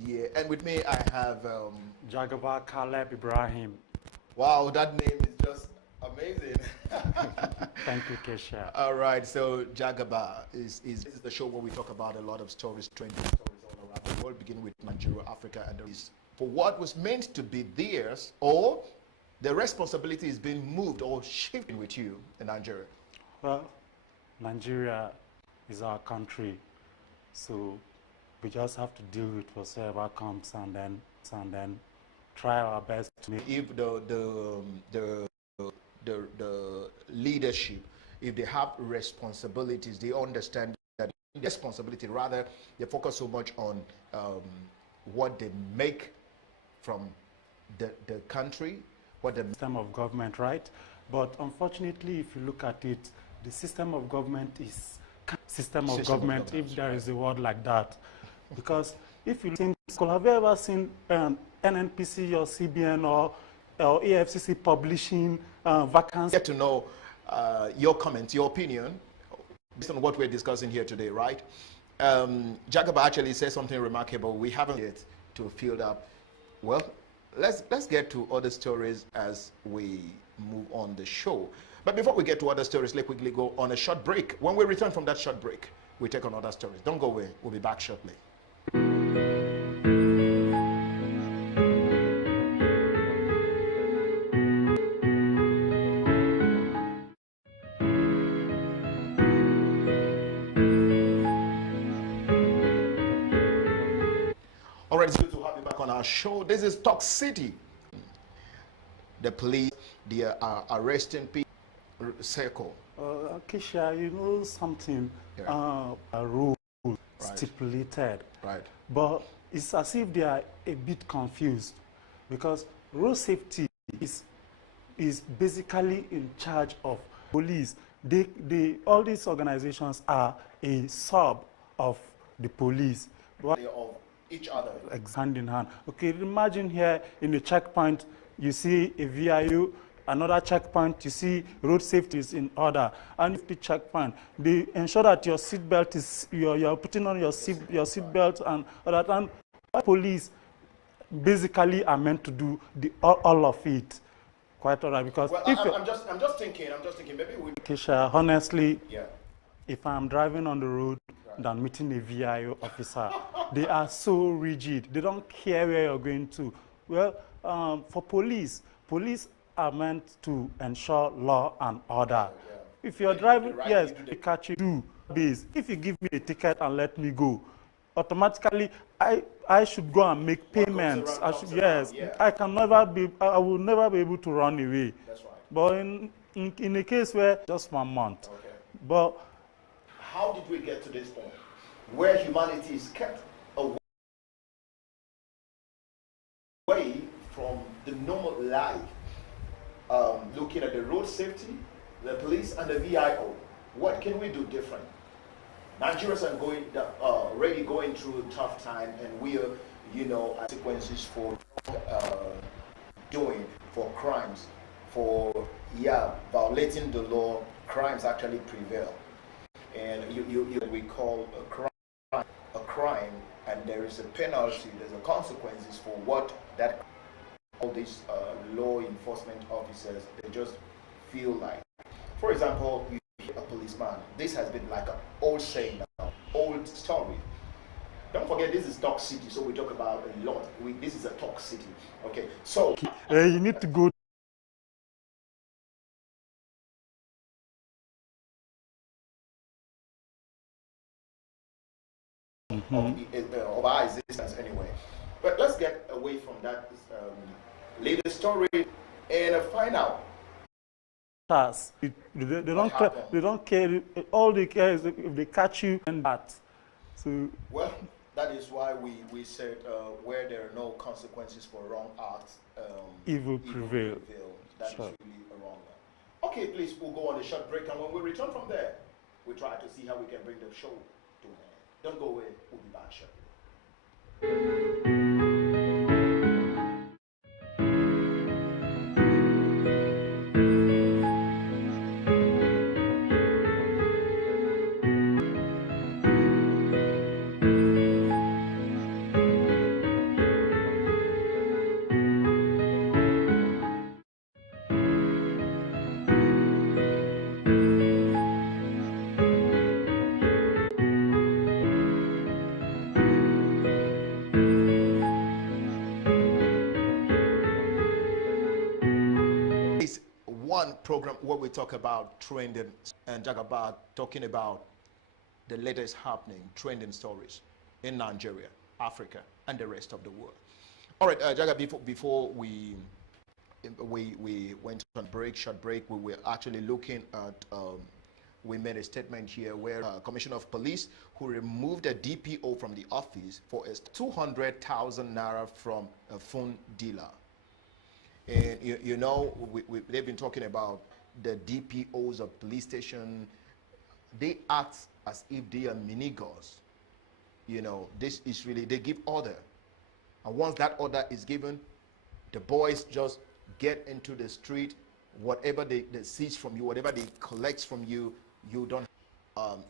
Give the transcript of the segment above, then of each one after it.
Yeah, and with me I have, Jagaba Caleb Ibrahim. wow, that name is just amazing. Thank you, Kesha. All right, so Jagaba is this is the show where we talk about a lot of stories, trending stories all around the world, beginning with Nigeria, Africa, and the rest. For what was meant to be theirs, or the responsibility is being moved or shifting with you in Nigeria. Well, Nigeria is our country, so we just have to deal with whatever comes and then try our best to make. If the leadership, if they have responsibilities, they understand that responsibility, rather they focus so much on what they make from the country, what the System of government, right? But unfortunately, if you look at it, the system of government is system of government, if there is a word like that. Because if you think, have you ever seen NNPC or CBN or AFCC publishing vacancies? Get to know your comments, your opinion, based on what we're discussing here today, right? Jagaba actually says something remarkable. We haven't yet to fill up. Well, let's get to other stories as we move on the show. But before we get to other stories, let's quickly go on a short break. When we return from that short break, we take on other stories. Don't go away. We'll be back shortly. All right, it's good to have you back on our show. This is Talk City. The police, they are arresting people. Circle. Kisha, you know something, Yeah. a rule Right. stipulated, Right. but it's as if they are a bit confused because road safety is basically in charge of police. All these organizations are a sub of the police. They are of each other. Hand in hand. Okay, imagine here in the checkpoint, you see a VIU, another checkpoint, you see road safety is in order. And if the checkpoint, they ensure that your seat belt is, you're putting on your seat belt and all that. And police basically are meant to do all of it. Quite all right, because Well, if I'm just thinking, maybe we. Kesha, honestly, Yeah. if I'm driving on the road than meeting a VIO officer, they are so rigid. They don't care where you're going to. Well, for police are meant to ensure law and order. Yeah. If you're driving, right yes, into they catch you. Do this. If you give me a ticket and let me go, automatically I should go and make payments. Yes, yeah. I will never be able to run away. That's right. But in a case where just 1 month. Okay. But How did we get to this point where humanity is kept away from the normal life? Looking at the road safety, the police, and the VIO, what can we do different? Nigerians are already going through a tough time, and we are, consequences for for crimes, for violating the law. Crimes actually prevail, and we call a crime, and there is a penalty. There's a consequences for what that. All these law enforcement officers, they just feel like, for example, you hear a policeman. This has been like an old saying now, old story. Don't forget, this is Talk City, so we talk about a lot. This is a Talk City. Okay, so you need to go. Of our existence anyway. But let's get away from that latest story and find out. They don't care. All they care is if they catch you and that. So well, that is why we said where there are no consequences for wrong acts, evil prevail. That is really a wrong one. Okay, please, we'll go on a short break, and when we return from there, we'll try to see how we can bring the show to an end. Don't go away. We'll be back shortly. one program where we talk about trending and talk about talking about the latest happening, trending stories in Nigeria, Africa, and the rest of the world. All right, Jaga, before we went on short break, we were actually looking at, we made a statement here where Commissioner of Police who removed a DPO from the office for 200,000 naira from a phone dealer. And you know, they've been talking about the DPOs of police station. They act as if they are mini gods. You know, this is really, they give order. And once that order is given, the boys just get into the street. Whatever they seize from you, whatever they collect from you, you don't,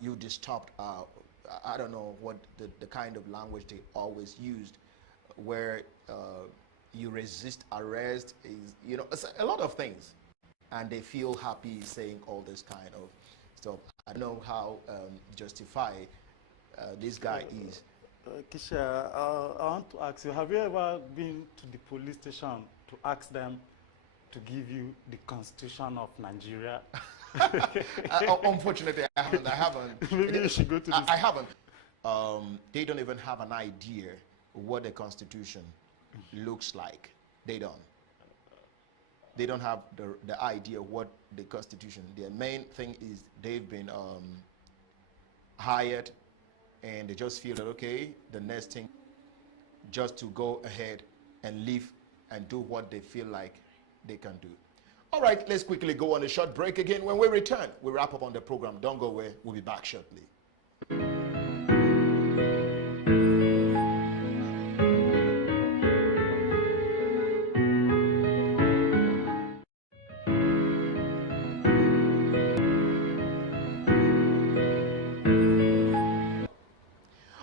you disturbed. I don't know what the kind of language they always used, where you resist arrest, is, you know, a lot of things. And they feel happy saying all this kind of stuff. I don't know how justified this guy is. Kisha, I want to ask you, have you ever been to the police station to ask them to give you the Constitution of Nigeria? Unfortunately, I haven't. Maybe you should go to this. I haven't. They don't even have an idea what the Constitution looks like. They don't. They don't have the idea what the Constitution. Their main thing is they've been hired, and they just feel that, okay, the next thing just to go ahead and live and do what they feel like they can do. All right, let's quickly go on a short break again. When we return, we wrap up on the program. Don't go away. We'll be back shortly.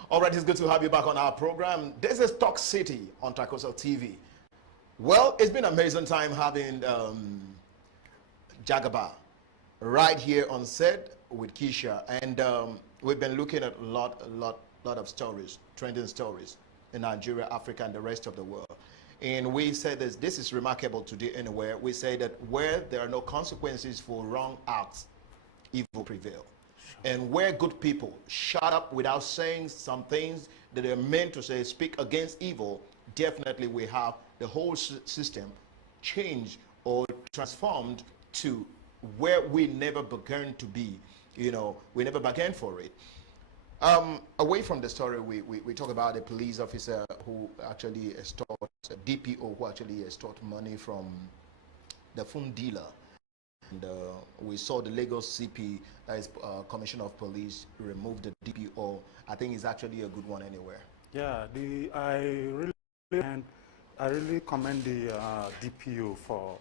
All right, it's good to have you back on our program. This is Talk City on Triakosia TV. Well, it's been an amazing time having Jagaba right here on set with Keisha, and we've been looking at a lot of stories, trending stories in Nigeria, Africa, and the rest of the world. And we said this is remarkable today anywhere. We say that where there are no consequences for wrong acts, evil prevail. And where good people shut up without saying some things that they're meant to say, speak against evil, definitely we have the whole system changed or transformed to where we never began to be. You know, we never began for it. Away from the story, we talk about a police officer who actually extort, a DPO who actually extort money from the phone dealer. And we saw the Lagos CP, that is Commissioner of Police, remove the DPO. I think it's actually a good one anywhere. Yeah, I really commend the DPO for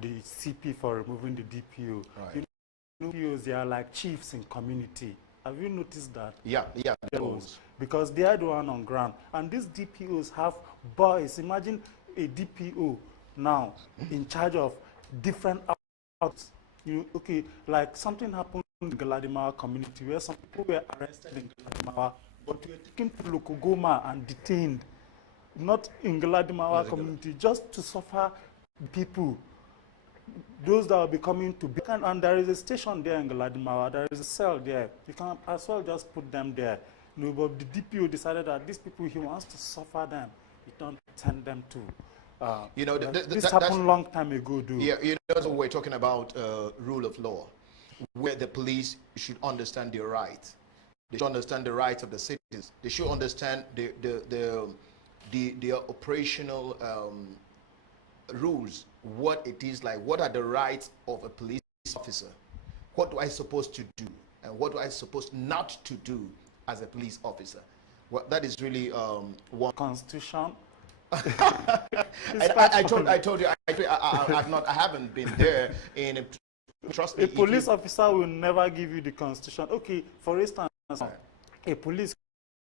the CP for removing the DPO. Right. You know, DPOs, they are like chiefs in community. Have you noticed that? Yeah. Because they are the one on ground. And these DPOs have boys. Imagine a DPO now in charge of different outlets. Okay, like something happened in the Galadimawa community where some people were arrested in Galadimawa, but were taken to Lokogoma and detained. Not in Galadimawa community, just to suffer people. Those that will be coming to be, and there is a station there in Galadimawa, there is a cell there. You can as well just put them there. No, but the DPO decided that these people, he wants to suffer them. He don't send them to. You know, this happened a long time ago, dude. Yeah, you know, we're talking about rule of law, where the police should understand their rights. They should understand the rights of the citizens. They should understand the operational rules, what it is like, what are the rights of a police officer, what do I supposed to do, and what do I supposed not to do as a police officer. Well, that is really one Constitution. I told you I haven't been there, and trust me. A police officer will never give you the Constitution. Okay, for instance, a police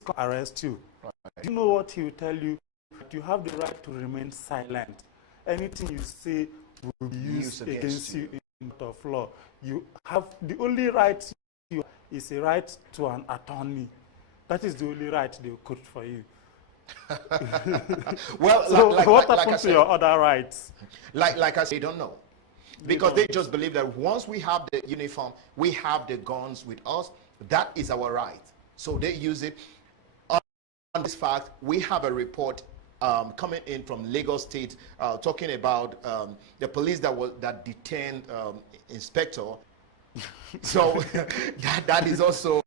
can arrest you. Right. Do you know what he will tell you? You have the right to remain silent. Anything you say will be used against you in court of law. You have the only right you is a right to an attorney. That is the only right they will quote for you. Well, so what happened to your other rights? Like I say, they don't know. because they just believe that once we have the uniform, we have the guns with us. That is our right. So they use it. On this fact, we have a report coming in from Lagos State talking about the police that detained inspector. So that is also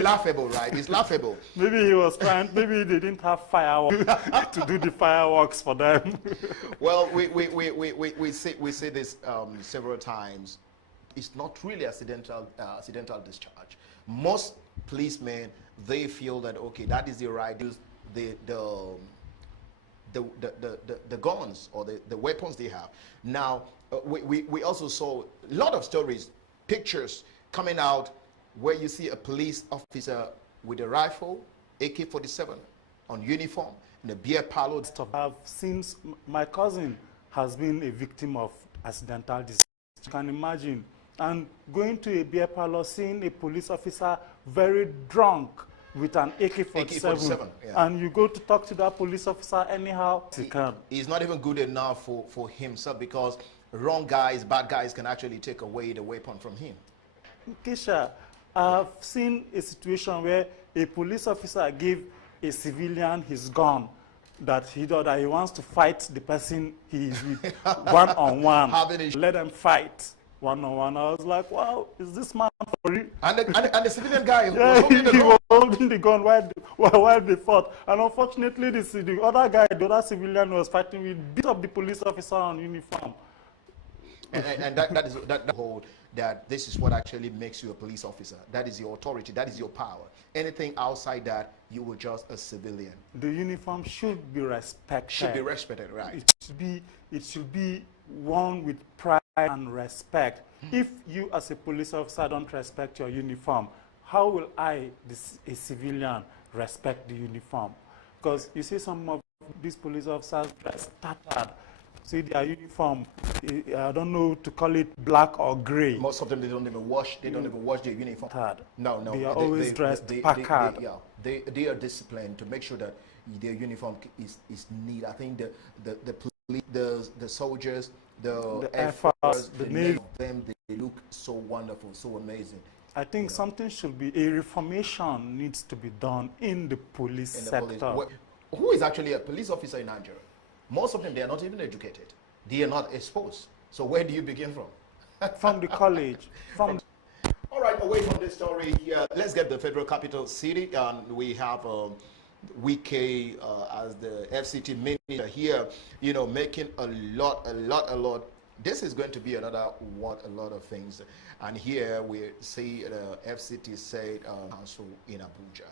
laughable, right? It's laughable. Maybe he was trying, maybe they didn't have fireworks to do the fireworks for them. Well, we say this several times. It's not really accidental discharge. Most policemen, they feel that, okay, that is the right, the guns or the weapons they have. Now, we also saw a lot of stories, pictures coming out where you see a police officer with a rifle, AK-47 on uniform in a beer parlor. I've seen, my cousin has been a victim of accidental discharge. You can imagine. And going to a beer parlor, seeing a police officer very drunk with an AK-47, yeah. And you go to talk to that police officer anyhow, he's not even good enough for himself, because wrong guys, bad guys can actually take away the weapon from him. Keisha, I've seen a situation where a police officer gave a civilian his gun that he wants to fight the person he is with one-on-one. Let them fight one-on-one. I was like, wow, is this man for real? And the civilian guy yeah, was holding the gun while they fought. And unfortunately, the other guy, the other civilian who was fighting with, beat up the police officer on uniform. And that hold that this is what actually makes you a police officer. That is your authority. That is your power. Anything outside that, you were just a civilian. The uniform should be respected. Should be respected, right? It should be worn with pride and respect. If you as a police officer don't respect your uniform, how will I, a civilian, respect the uniform? Because you see some of these police officers dress tattered. See their uniform, I don't know to call it black or gray. Most of them, they don't even wash their uniform. No. They are always dressed packard. They are disciplined to make sure that their uniform is neat. I think the police, the soldiers, the Air Force, the Navy, them, they look so wonderful, so amazing. I think something should be, a reformation needs to be done in the police sector. Who is actually a police officer in Nigeria? Most of them, they are not even educated. They are not exposed. So where do you begin from? From the college. All right, away from this story, let's get the federal capital city. We have Wike as the FCT minister here, you know, making a lot. This is going to be another a lot of things. And here we see the FCT said council in Abuja.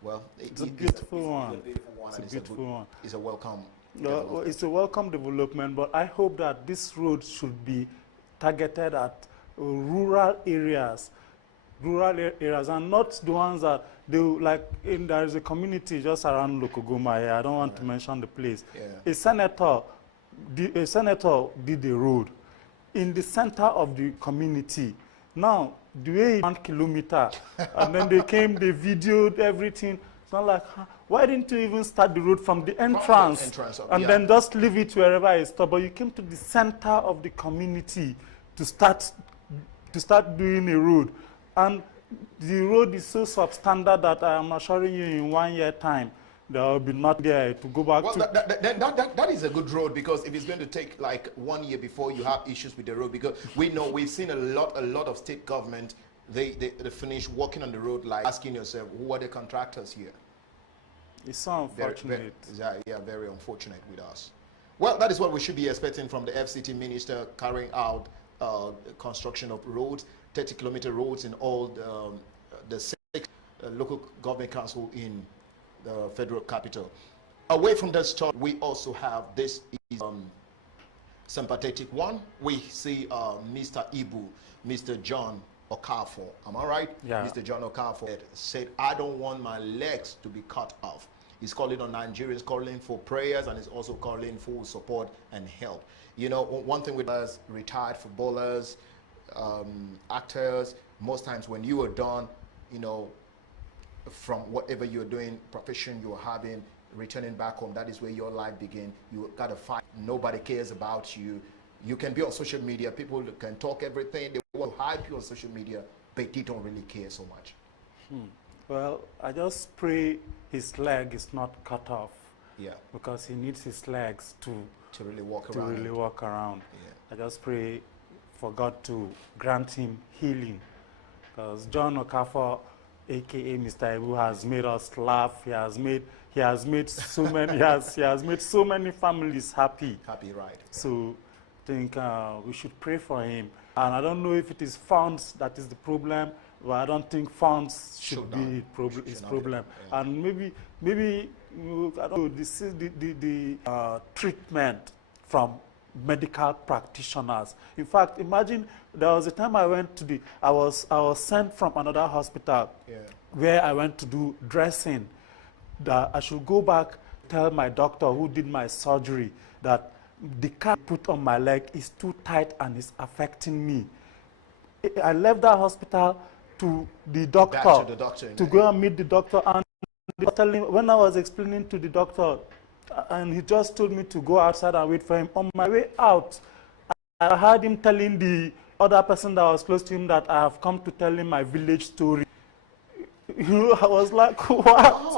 Well, it's a beautiful one. It's a welcome. It's a welcome development, but I hope that this road should be targeted at rural areas, and not the ones that they like. There is a community just around Lokogoma here. I don't want to mention the place. Yeah. A senator did a road in the center of the community. Now, the way 1 kilometer, and then they came, they videoed everything. It's not like, why didn't you even start the road from the entrance, and then just leave it wherever it stopped? But you came to the center of the community to start doing a road. And the road is so substandard that I am assuring you in 1 year time, there will be not there to go back to. That is a good road, because if it's going to take like 1 year before you have issues with the road, because we've seen a lot of state government, they finish working on the road, like asking yourself, who are the contractors here? It's so unfortunate. Very unfortunate with us. Well, that is what we should be expecting from the FCT minister, carrying out construction of roads, 30-kilometer roads in all the 6 local government council in the federal capital. Away from that story, we also have this is sympathetic one. We see Mr. Ibu, Mr. John Okafor. Am I right? Yeah. Mr. John Okafor said, I don't want my legs to be cut off. He's calling on Nigerians, calling for prayers, and he's also calling for support and help. You know, one thing with us, retired footballers, actors, most times when you are done, you know, from whatever you're doing, profession you're having, returning back home, that is where your life begins. You got to fight. Nobody cares about you. You can be on social media, people can talk everything, they will hype you on social media, but they don't really care so much. Well, I just pray his leg is not cut off. Yeah. Because he needs his legs to really walk to around. really walk around. Yeah. I just pray for God to grant him healing. Because John Okafor, aka Mr. Ibu, has made us laugh. He has made so many he has made so many families happy. Happy, right? So I think we should pray for him. And I don't know if it is funds that is the problem, but I don't think funds should be his problem. Yeah. And maybe I don't know. This is the treatment from medical practitioners. In fact, imagine there was a time I was sent from another hospital where I went to do dressing. That I should go back, tell my doctor who did my surgery that the cast put on my leg is too tight and is affecting me. I left that hospital to the doctor, back to the doctor to go and meet the doctor, and when I was explaining to the doctor, and he just told me to go outside and wait for him. On my way out, I heard him telling the other person that was close to him that I have come to tell him my village story. I was like, what?